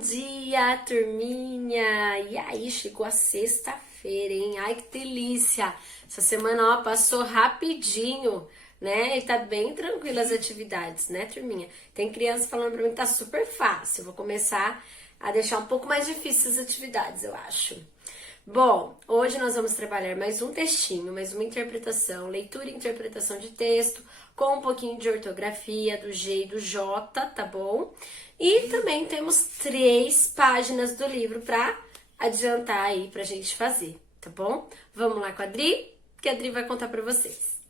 dia, turminha! E aí, chegou a sexta-feira, hein? Ai, que delícia! Essa semana, ó, passou rapidinho, né? E tá bem tranquila as atividades, né, turminha? Tem criança falando pra mim que tá super fácil. Vou começar a deixar um pouco mais difíceis as atividades, eu acho. Bom, hoje nós vamos trabalhar mais um textinho, mais uma interpretação, leitura e interpretação de texto, com um pouquinho de ortografia do G e do J, tá bom? E também temos 3 páginas do livro para adiantar aí pra gente fazer, tá bom? Vamos lá com a Adri, que a Adri vai contar para vocês.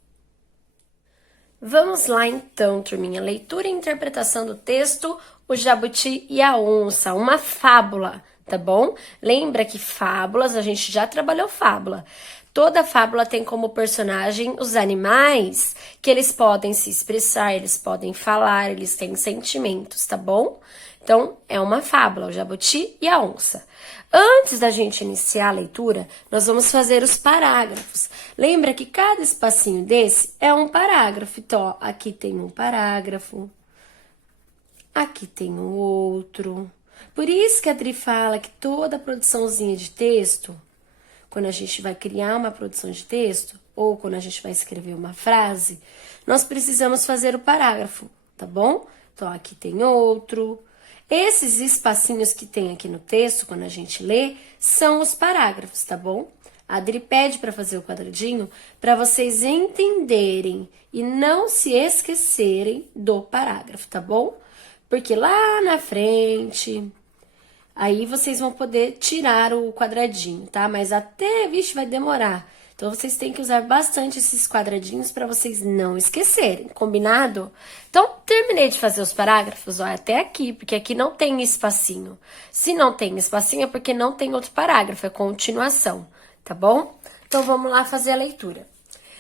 Vamos lá então, turminha. Leitura e interpretação do texto, O Jabuti e a Onça, uma fábula, tá bom? Lembra que fábulas, a gente já trabalhou fábula. Toda fábula tem como personagem os animais, que eles podem se expressar, eles podem falar, eles têm sentimentos, tá bom? Então, é uma fábula, o Jabuti e a Onça. Antes da gente iniciar a leitura, nós vamos fazer os parágrafos. Lembra que cada espacinho desse é um parágrafo. Então, ó, aqui tem um parágrafo, aqui tem um outro. Por isso que a Adri fala que toda produçãozinha de texto, quando a gente vai criar uma produção de texto, ou quando a gente vai escrever uma frase, nós precisamos fazer o parágrafo, tá bom? Então, aqui tem outro. Esses espacinhos que tem aqui no texto, quando a gente lê, são os parágrafos, tá bom? A Adri pede para fazer o quadradinho para vocês entenderem e não se esquecerem do parágrafo, tá bom? Porque lá na frente, aí vocês vão poder tirar o quadradinho, tá? Mas até, vixe, vai demorar. Então, vocês têm que usar bastante esses quadradinhos para vocês não esquecerem, combinado? Então, terminei de fazer os parágrafos, ó, até aqui, porque aqui não tem espacinho. Se não tem espacinho é porque não tem outro parágrafo, é continuação, tá bom? Então, vamos lá fazer a leitura.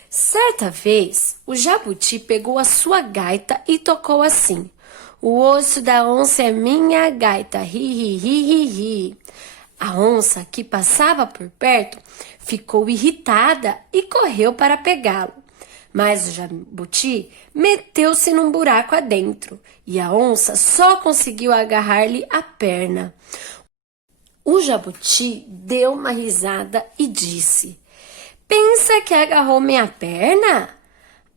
Certa vez, o Jabuti pegou a sua gaita e tocou assim: o osso da onça é minha gaita, ri, ri, ri, ri, ri. A onça, que passava por perto, ficou irritada e correu para pegá-lo. Mas o Jabuti meteu-se num buraco adentro e a onça só conseguiu agarrar-lhe a perna. O Jabuti deu uma risada e disse: pensa que agarrou minha perna?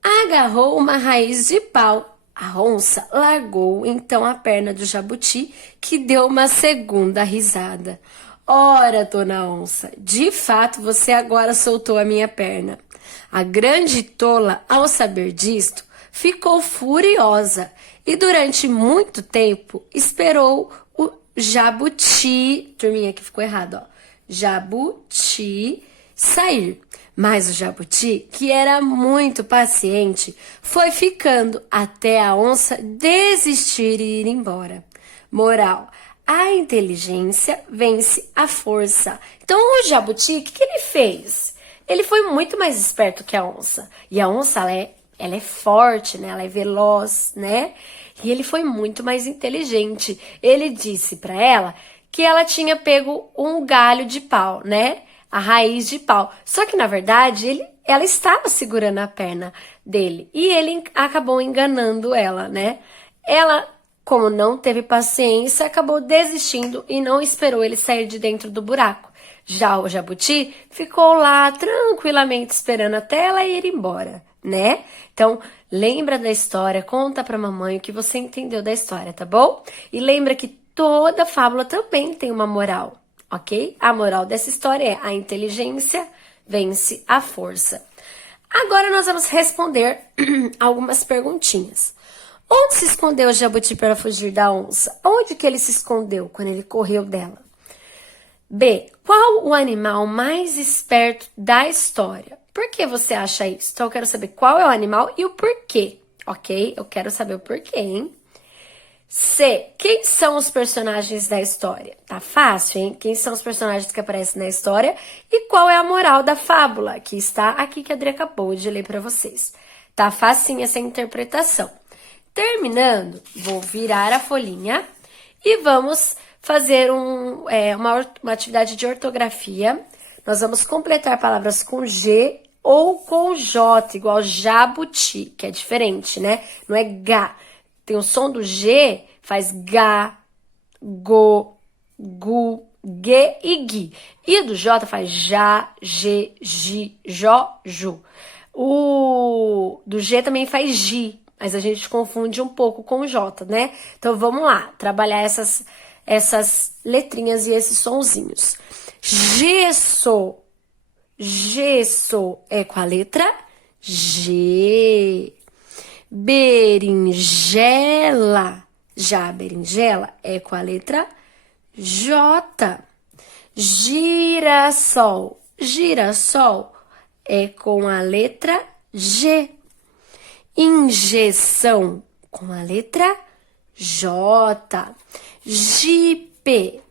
Agarrou uma raiz de pau. A onça largou então a perna do Jabuti, que deu uma segunda risada. Ora, dona onça, de fato você agora soltou a minha perna. A grande tola, ao saber disto, ficou furiosa e durante muito tempo esperou o Jabuti, turminha, aqui ficou errado, ó, Jabuti sair. Mas o Jabuti, que era muito paciente, foi ficando até a onça desistir e ir embora. Moral: a inteligência vence a força. Então, o Jabuti, o que ele fez? Ele foi muito mais esperto que a onça. E a onça, ela é forte, né? Ela é veloz, né? E ele foi muito mais inteligente. Ele disse para ela que ela tinha pego um galho de pau, né? A raiz de pau. Só que, na verdade, ela estava segurando a perna dele. E ele acabou enganando ela, né? Ela, como não teve paciência, acabou desistindo e não esperou ele sair de dentro do buraco. Já o Jabuti ficou lá tranquilamente esperando até ela ir embora, né? Então, lembra da história, conta pra mamãe o que você entendeu da história, tá bom? E lembra que toda fábula também tem uma moral, ok? A moral dessa história é: a inteligência vence a força. Agora nós vamos responder algumas perguntinhas. Onde se escondeu o Jabuti para fugir da onça? Onde que ele se escondeu quando ele correu dela? B. Qual o animal mais esperto da história? Por que você acha isso? Então, eu quero saber qual é o animal e o porquê, ok? Eu quero saber o porquê, hein? C. Quem são os personagens da história? Tá fácil, hein? Quem são os personagens que aparecem na história? E qual é a moral da fábula? Que está aqui, que a Adri acabou de ler para vocês. Tá facinho essa interpretação. Terminando, vou virar a folhinha e vamos fazer uma atividade de ortografia. Nós vamos completar palavras com G ou com J, igual jabuti, que é diferente, né? Não é G. Tem o som do G, faz G, go, gu, ge e gui. E do J faz já, ge, gi, jó, ju. O do G também faz gi, mas a gente confunde um pouco com o J, né? Então vamos lá, trabalhar essas letrinhas e esses sonzinhos. Gesso. Gesso é com a letra G. Berinjela. Já a berinjela é com a letra J. Girassol. Girassol é com a letra G. Injeção com a letra J. Jipe.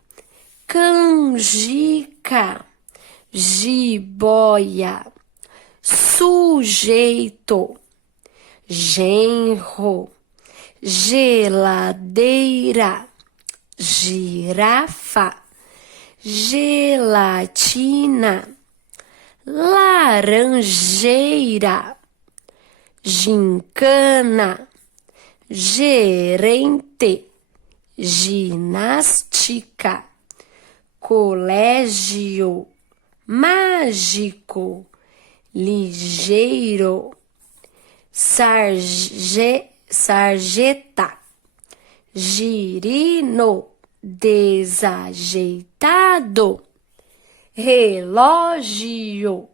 Canjica. Jiboia. Sujeito. Genro. Geladeira. Girafa. Gelatina. Laranjeira. Gincana. Gerente. Ginástica. Colégio. Mágico. Ligeiro. Sarjeta. Girino. Desajeitado. Relógio.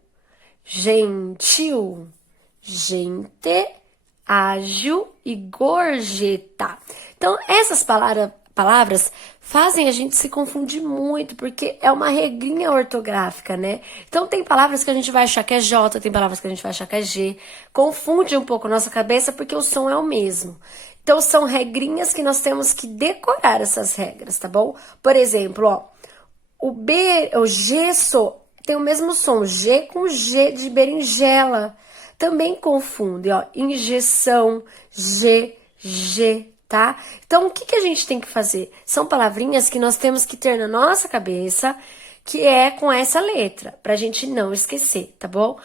Gentil. Gente. Ágil e gorjeta. Então, essas palavras fazem a gente se confundir muito, porque é uma regrinha ortográfica, né? Então, tem palavras que a gente vai achar que é J, tem palavras que a gente vai achar que é G. Confunde um pouco a nossa cabeça, porque o som é o mesmo. Então, são regrinhas que nós temos que decorar essas regras, tá bom? Por exemplo, ó, o gesso tem o mesmo som, G com G de berinjela. Também confunde, ó, injeção, G, tá? Então, o que a gente tem que fazer? São palavrinhas que nós temos que ter na nossa cabeça, que é com essa letra, pra gente não esquecer, tá bom?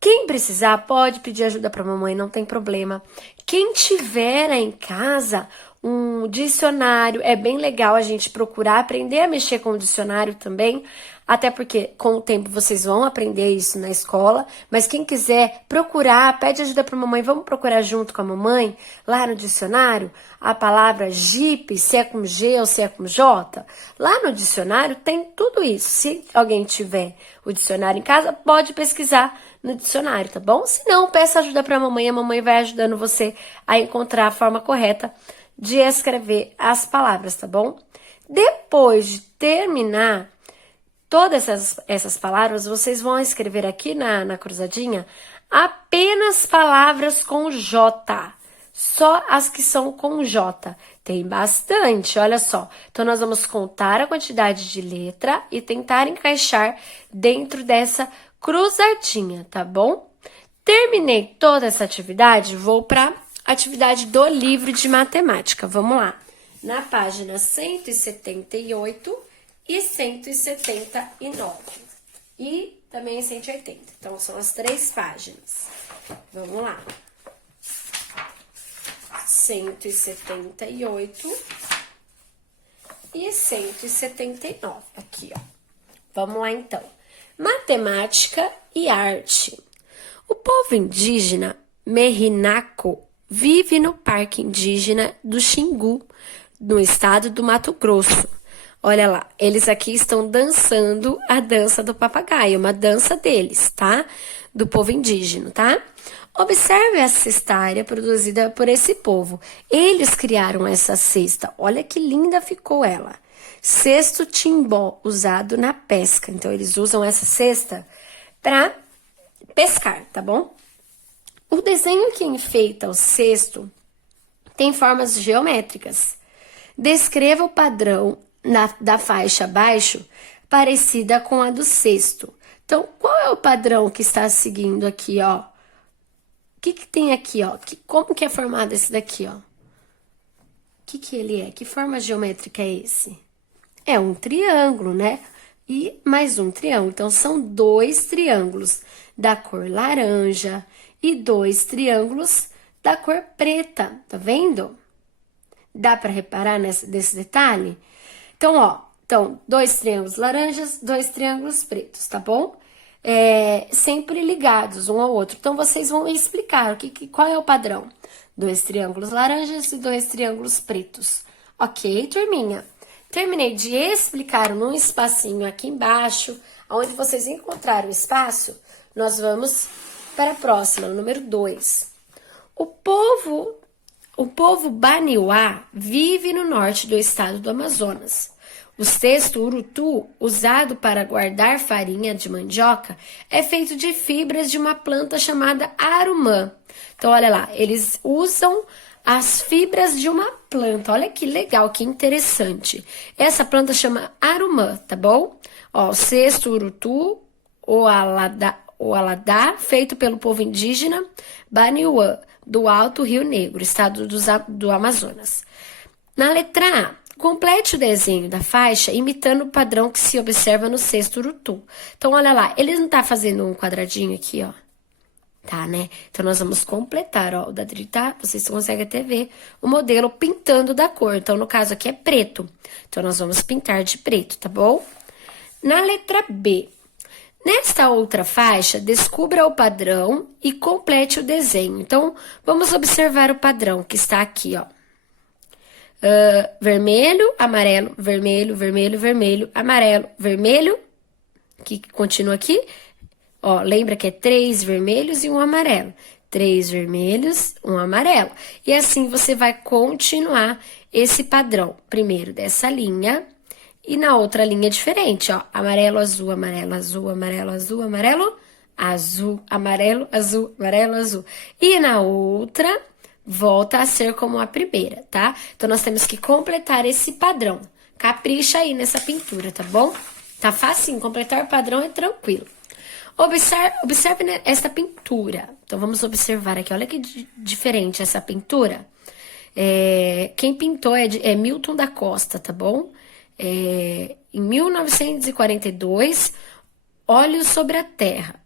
Quem precisar, pode pedir ajuda pra mamãe, não tem problema. Quem tiver em casa um dicionário, é bem legal a gente procurar aprender a mexer com o dicionário também, até porque com o tempo vocês vão aprender isso na escola, mas quem quiser procurar, pede ajuda para a mamãe, vamos procurar junto com a mamãe, lá no dicionário, a palavra Jeep, se é com G ou se é com J. Lá no dicionário tem tudo isso. Se alguém tiver o dicionário em casa, pode pesquisar no dicionário, tá bom? Se não, peça ajuda para a mamãe vai ajudando você a encontrar a forma correta de escrever as palavras, tá bom? Depois de terminar todas essas palavras, vocês vão escrever aqui na cruzadinha apenas palavras com J. Só as que são com J. Tem bastante, olha só. Então, nós vamos contar a quantidade de letra e tentar encaixar dentro dessa cruzadinha, tá bom? Terminei toda essa atividade, vou para a atividade do livro de matemática. Vamos lá. Na página 178 e 179. E também 180. Então, são as 3 páginas. Vamos lá. 178 e 179. Aqui, ó. Vamos lá, então. Matemática e arte. O povo indígena Merinaco vive no Parque Indígena do Xingu, no estado do Mato Grosso. Olha lá, eles aqui estão dançando a dança do papagaio, uma dança deles, tá? Do povo indígena, tá? Observe a cestária produzida por esse povo. Eles criaram essa cesta. Olha que linda ficou ela. Cesto timbó, usado na pesca. Então, eles usam essa cesta para pescar, tá bom? O desenho que enfeita o cesto tem formas geométricas. Descreva o padrão da faixa abaixo, parecida com a do cesto. Então, qual é o padrão que está seguindo aqui, ó? O que tem aqui, ó? Como que é formado esse daqui, ó? O que ele é? Que forma geométrica é esse? É um triângulo, né? E mais um triângulo. Então, são 2 triângulos da cor laranja e 2 triângulos da cor preta. Tá vendo? Dá para reparar nesse detalhe? Então, ó, Então, 2 triângulos laranjas, 2 triângulos pretos, tá bom? Sempre ligados um ao outro. Então, vocês vão explicar qual é o padrão. 2 triângulos laranjas e 2 triângulos pretos. Ok, turminha? Terminei de explicar num espacinho aqui embaixo, onde vocês encontraram o espaço, nós vamos para a próxima, número 2. O povo Baniuá vive no norte do estado do Amazonas. O cesto urutu, usado para guardar farinha de mandioca, é feito de fibras de uma planta chamada arumã. Então, olha lá, eles usam as fibras de uma planta. Olha que legal, que interessante. Essa planta chama arumã, tá bom? Ó, o cesto urutu, o aladá, feito pelo povo indígena Baniuá, do Alto Rio Negro, estado do Amazonas. Na letra A, complete o desenho da faixa imitando o padrão que se observa no cesto urutu. Então, olha lá, ele não tá fazendo um quadradinho aqui, ó. Tá, né? Então, nós vamos completar, ó, o da Drita, vocês conseguem até ver o modelo pintando da cor. Então, no caso aqui é preto. Então, nós vamos pintar de preto, tá bom? Na letra B, nesta outra faixa, descubra o padrão e complete o desenho. Então, vamos observar o padrão que está aqui, ó. Vermelho, amarelo, vermelho, vermelho, vermelho, amarelo, vermelho, que continua aqui. Ó, lembra que é 3 vermelhos e um amarelo. 3 vermelhos, um amarelo. E assim você vai continuar esse padrão. Primeiro dessa linha e na outra linha diferente, ó. Amarelo, azul, amarelo, azul, amarelo, azul, amarelo, azul, amarelo, azul, amarelo, azul. E na outra, volta a ser como a primeira, tá? Então, nós temos que completar esse padrão. Capricha aí nessa pintura, tá bom? Tá facinho, completar o padrão é tranquilo. Observe essa pintura. Então, vamos observar aqui. Olha que diferente essa pintura. Quem pintou é Milton da Costa, tá bom? Em 1942, Olhos sobre a Terra.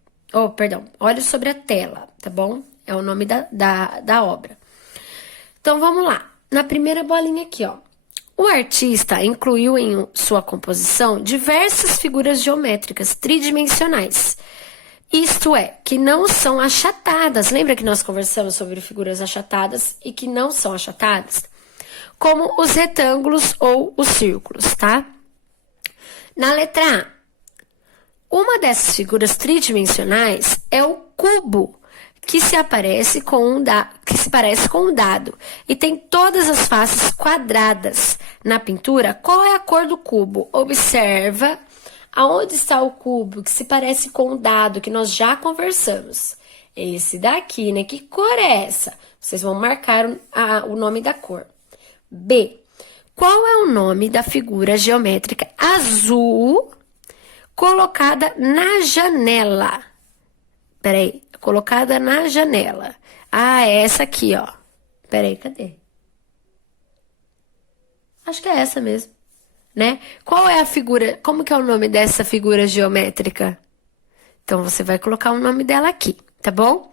Olhos sobre a Tela, tá bom? É o nome da obra. Então, vamos lá. Na primeira bolinha aqui, ó. O artista incluiu em sua composição diversas figuras geométricas tridimensionais. Isto é, que não são achatadas. Lembra que nós conversamos sobre figuras achatadas e que não são achatadas? Como os retângulos ou os círculos, tá? Na letra A, uma dessas figuras tridimensionais é o cubo, que se parece com um dado e tem todas as faces quadradas. Na pintura, qual é a cor do cubo? Observa aonde está o cubo que se parece com um dado que nós já conversamos. Esse daqui, né? Que cor é essa? Vocês vão marcar o nome da cor. B. Qual é o nome da figura geométrica azul colocada na janela? Peraí, colocada na janela. Ah, é essa aqui, ó. Peraí, cadê? Acho que é essa mesmo, né? Qual é a figura, como que é o nome dessa figura geométrica? Então, você vai colocar o nome dela aqui, tá bom?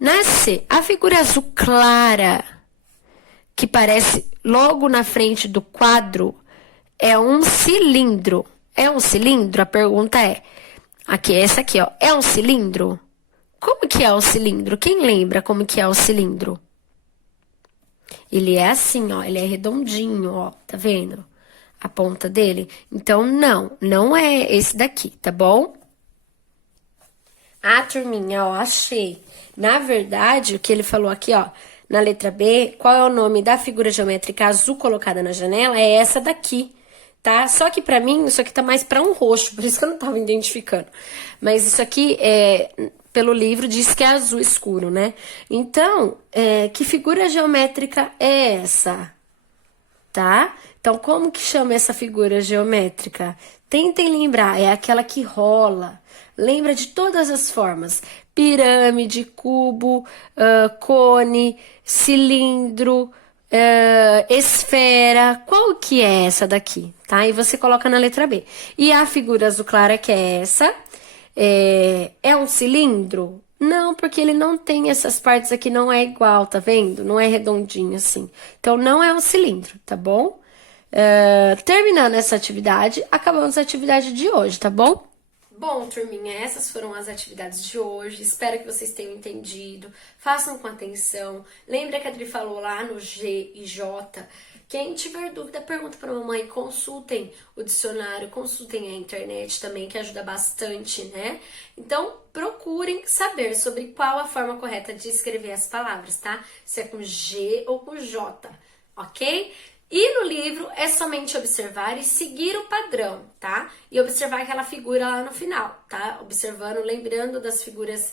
Na C, a figura azul clara, que parece logo na frente do quadro, é um cilindro. É um cilindro? A pergunta é, aqui, essa aqui, ó, é um cilindro? Como que é o cilindro? Quem lembra como que é o cilindro? Ele é assim, ó, ele é redondinho, ó, tá vendo? A ponta dele. Então, não é esse daqui, tá bom? Ah, turminha, ó, achei. Na verdade, o que ele falou aqui, ó, na letra B, qual é o nome da figura geométrica azul colocada na janela? É essa daqui, tá? Só que pra mim, isso aqui tá mais pra um roxo, por isso que eu não tava identificando. Mas isso aqui, pelo livro, diz que é azul escuro, né? Então, que figura geométrica é essa? Tá? Então, como que chama essa figura geométrica? Tentem lembrar, é aquela que rola. Lembra de todas as formas. Pirâmide, cubo, cone, cilindro, esfera. Qual que é essa daqui? Tá? E você coloca na letra B. E a figura azul clara, que é essa, é um cilindro? Não, porque ele não tem essas partes aqui, não é igual, tá vendo? Não é redondinho assim. Então, não é um cilindro, tá bom? Terminando essa atividade, acabamos a atividade de hoje, tá bom? Bom, turminha, essas foram as atividades de hoje. Espero que vocês tenham entendido. Façam com atenção. Lembra que a Adri falou lá no G e J? Quem tiver dúvida, pergunta para a mamãe. Consultem o dicionário, consultem a internet também, que ajuda bastante, né? Então, procurem saber sobre qual a forma correta de escrever as palavras, tá? Se é com G ou com J, ok? E no livro é somente observar e seguir o padrão, tá? E observar aquela figura lá no final, tá? Observando, lembrando das figuras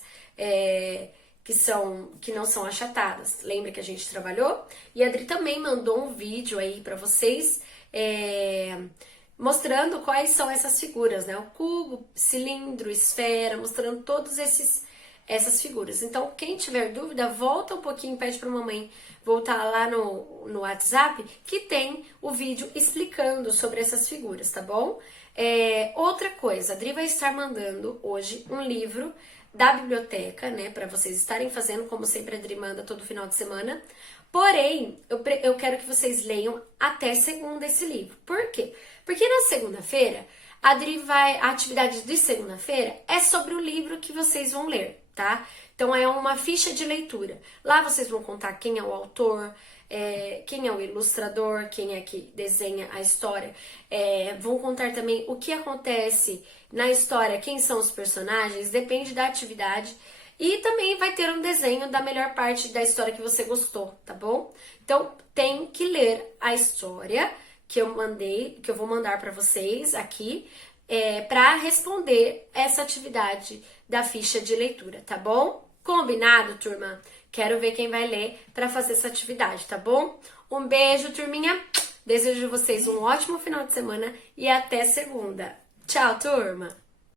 que não são achatadas. Lembra que a gente trabalhou? E a Adri também mandou um vídeo aí pra vocês mostrando quais são essas figuras, né? O cubo, cilindro, esfera, mostrando todos essas figuras. Então, quem tiver dúvida, volta um pouquinho, pede pra mamãe voltar lá no WhatsApp, que tem o vídeo explicando sobre essas figuras, tá bom? Outra coisa, a Adri vai estar mandando hoje um livro da biblioteca, né, para vocês estarem fazendo, como sempre a Adri manda todo final de semana. Porém, eu quero que vocês leiam até segunda esse livro. Por quê? Porque na segunda-feira, a atividade de segunda-feira é sobre o livro que vocês vão ler, tá? Então é uma ficha de leitura. Lá vocês vão contar quem é o autor, quem é o ilustrador, quem é que desenha a história. Vão contar também o que acontece na história, quem são os personagens, depende da atividade. E também vai ter um desenho da melhor parte da história que você gostou, tá bom? Então tem que ler a história que eu vou mandar para vocês aqui, para responder essa atividade da ficha de leitura, tá bom? Combinado, turma? Quero ver quem vai ler para fazer essa atividade, tá bom? Um beijo, turminha. Desejo a vocês um ótimo final de semana e até segunda. Tchau, turma!